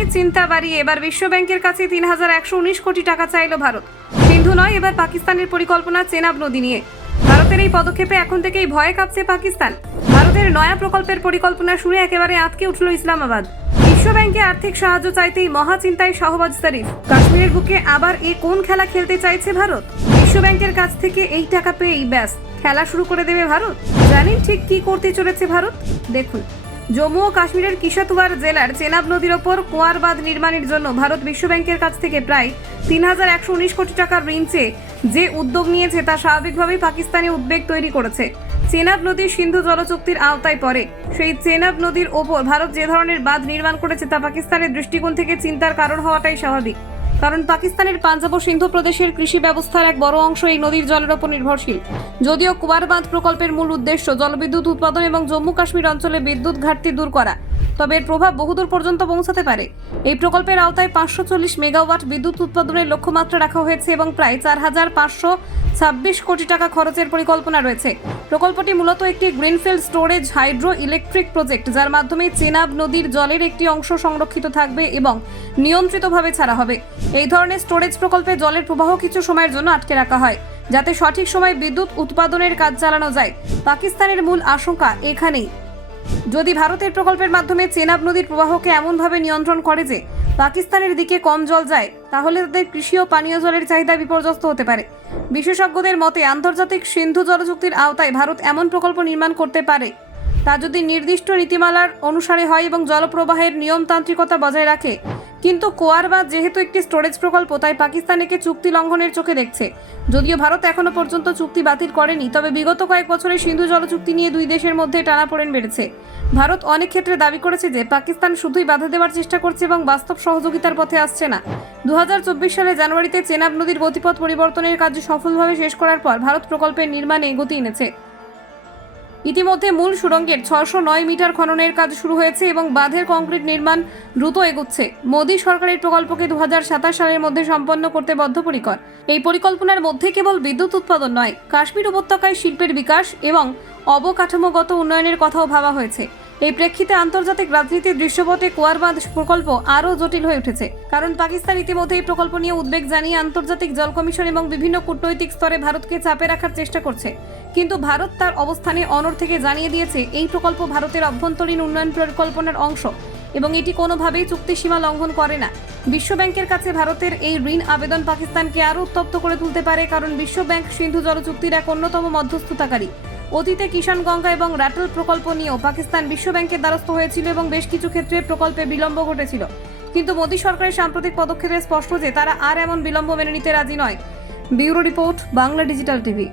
পাকিস্তানের চিন্তা বাড়িয়ে এবার বিশ্বব্যাংকের কাছে তিন হাজার একশো উনিশ কোটি টাকা চাইল ভারত। সিন্ধু নয়, এবার পাকিস্তানের পরিকল্পনা চেনাব নদী নিয়ে। ভারতের এই পদক্ষেপে এখন থেকেই ভয়ে কাঁপছে পাকিস্তান। ভারতের নয়া প্রকল্পের পরিকল্পনা শুনে একেবারে আটকে উঠল ইসলামাবাদ। বিশ্বব্যাংকে আর্থিক সাহায্য চাইতেই মহাচিন্তায় শাহবাজ তারিফ কাশ্মীরের বুকে আবার এ কোন খেলা খেলতে চাইছে ভারত? বিশ্বব্যাংকের কাছ থেকে এই টাকা পেয়েই ব্যাস, খেলা শুরু করে দেবে ভারত? জানেন ঠিক কি করতে চলেছে ভারত? দেখুন। জম্মু ও কাশ্মীরের কিশাতুয়ার জেলার চেনাব নদীর ওপর কোয়ার বাঁধ নির্মাণের জন্য ভারত বিশ্বব্যাংকের কাছ থেকে প্রায় তিন হাজার একশো উনিশ কোটি টাকার ঋণ চেয়ে যে উদ্যোগ নিয়েছে তা স্বাভাবিকভাবেই পাকিস্তানে উদ্বেগ তৈরি করেছে। চেনাব নদী সিন্ধু জলচুক্তির আওতায় পড়ে। সেই চেনাব নদীর ওপর ভারত যে ধরনের বাঁধ নির্মাণ করেছে তা পাকিস্তানের দৃষ্টিকোণ থেকে চিন্তার কারণ হওয়াটাই স্বাভাবিক। কারণ পাকিস্তানের পাঞ্জাব ও সিন্ধু প্রদেশের কৃষি ব্যবস্থার এক বড় অংশ এই নদীর জলের উপর নির্ভরশীল। যদিও কুয়ার বাঁধ প্রকল্পের মূল উদ্দেশ্য জলবিদ্যুৎ উৎপাদন এবং জম্মু কাশ্মীর অঞ্চলে বিদ্যুৎ ঘাটতি দূর করা। তবে এর প্রভাব বহুদূর পর্যন্ত পৌঁছাতে পারে। এই প্রকল্পের আওতায় পাঁচশো চল্লিশ মেগাওয়াট বিদ্যুৎ উৎপাদনের লক্ষ্যমাত্রা রাখা হয়েছে এবং প্রায় চার হাজার পাঁচশো ছাব্বিশ কোটি টাকা খরচের পরিকল্পনা রয়েছে। প্রকল্পটি মূলত একটি greenfield storage hydro electric project, যার মাধ্যমে চেনাব নদীর জলের একটি অংশ সংরক্ষিত থাকবে এবং নিয়ন্ত্রিতভাবে ছাড়া হবে। এই ধরনের স্টোরেজ প্রকল্পে জলের প্রবাহ কিছু সময়ের জন্য আটকে রাখা হয়, যাতে সঠিক সময়ে বিদ্যুৎ উৎপাদনের কাজ চালানো যায়। পাকিস্তানের মূল আশঙ্কা এখানেই। যদি ভারতের প্রকল্পের মাধ্যমে চেনাব নদীর প্রবাহকে এমনভাবে নিয়ন্ত্রণ করে যে পাকিস্তানের দিকে কম জল যায়, তাহলে তাদের কৃষি ও পানীয় জলের চাহিদা বিপর্যস্ত হতে পারে। বিশেষজ্ঞদের মতে, আন্তর্জাতিক সিন্ধু জলযুক্তির আওতায় ভারত এমন প্রকল্প নির্মাণ করতে পারে, তা যদি নির্দিষ্ট নীতিমালার অনুসারে হয় এবং জলপ্রবাহের নিয়মতান্ত্রিকতা বজায় রাখে কিন্তু কোয়ার বাঁধ যেহেতু একটি স্টোরেজ প্রকল্প, তাই পাকিস্তান একে চুক্তি লঙ্ঘনের চোখে দেখছে। যদিও ভারত এখনও পর্যন্ত চুক্তি বাতিল করেনি, তবে বিগত কয়েক বছরে সিন্ধু জল চুক্তি নিয়ে দুই দেশের মধ্যে টানাপোড়েন বেড়েছে। ভারত অনেক ক্ষেত্রে দাবি করেছে যে, পাকিস্তান শুধুই বাধা দেওয়ার চেষ্টা করছে এবং বাস্তব সহযোগিতার পথে আসছে না। দু হাজার চব্বিশ সালে জানুয়ারিতে চেনাব নদীর গতিপথ পরিবর্তনের কাজ সফলভাবে শেষ করার পর ভারত প্রকল্পের নির্মাণে গতি এনেছে। ইতিমধ্যে মূল সুড়ঙ্গের ছশো নয় মিটার খননের কাজ শুরু হয়েছে এবং বাঁধের কংক্রিট নির্মাণ দ্রুত এগুচ্ছে। মোদী সরকারের প্রকল্পকে দু হাজার সাতাশ সালের মধ্যে সম্পন্ন করতে বদ্ধপরিকর। এই পরিকল্পনার মধ্যে কেবল বিদ্যুৎ উৎপাদন নয়, কাশ্মীর উপত্যকায় শিল্পের বিকাশ এবং অবকাঠামোগত উন্নয়নের কথাও ভাবা হয়েছে। এই প্রেক্ষিতে আন্তর্জাতিক রাজনীতির দৃশ্যপটে কোয়ার বাঁধ প্রকল্প আরও জটিল হয়ে উঠেছে। কারণ পাকিস্তান ইতিমধ্যে এই প্রকল্প নিয়ে উদ্বেগ জানিয়ে আন্তর্জাতিক জল কমিশন এবং বিভিন্ন কূটনৈতিক স্তরে ভারতকে চাপে রাখার চেষ্টা করছে। কিন্তু ভারত তার অবস্থানে অনর থেকে জানিয়ে দিয়েছে, এই প্রকল্প ভারতের অভ্যন্তরীণ উন্নয়ন পরিকল্পনার অংশ এবং এটি কোনোভাবেই চুক্তি সীমা লঙ্ঘন করে না। বিশ্বব্যাংকের কাছে ভারতের এই ঋণ আবেদন পাকিস্তানকে আরও উত্তপ্ত করে তুলতে পারে, কারণ বিশ্বব্যাংক সিন্ধু জল চুক্তির এক অন্যতম মধ্যস্থতাকারী। অতীতে কিষাণ গঙ্গা এবং রাটল প্রকল্প নিয়েও পাকিস্তান বিশ্বব্যাংকের দ্বারস্থ হয়েছিল এবং বেশ কিছু ক্ষেত্রে প্রকল্পে বিলম্ব ঘটেছিল। কিন্তু মোদী সরকারের সাম্প্রতিক পদক্ষেপে স্পষ্ট যে তারা আর এমন বিলম্ব মেনে নিতে রাজি নয়। Bureau report, Bangla digital TV.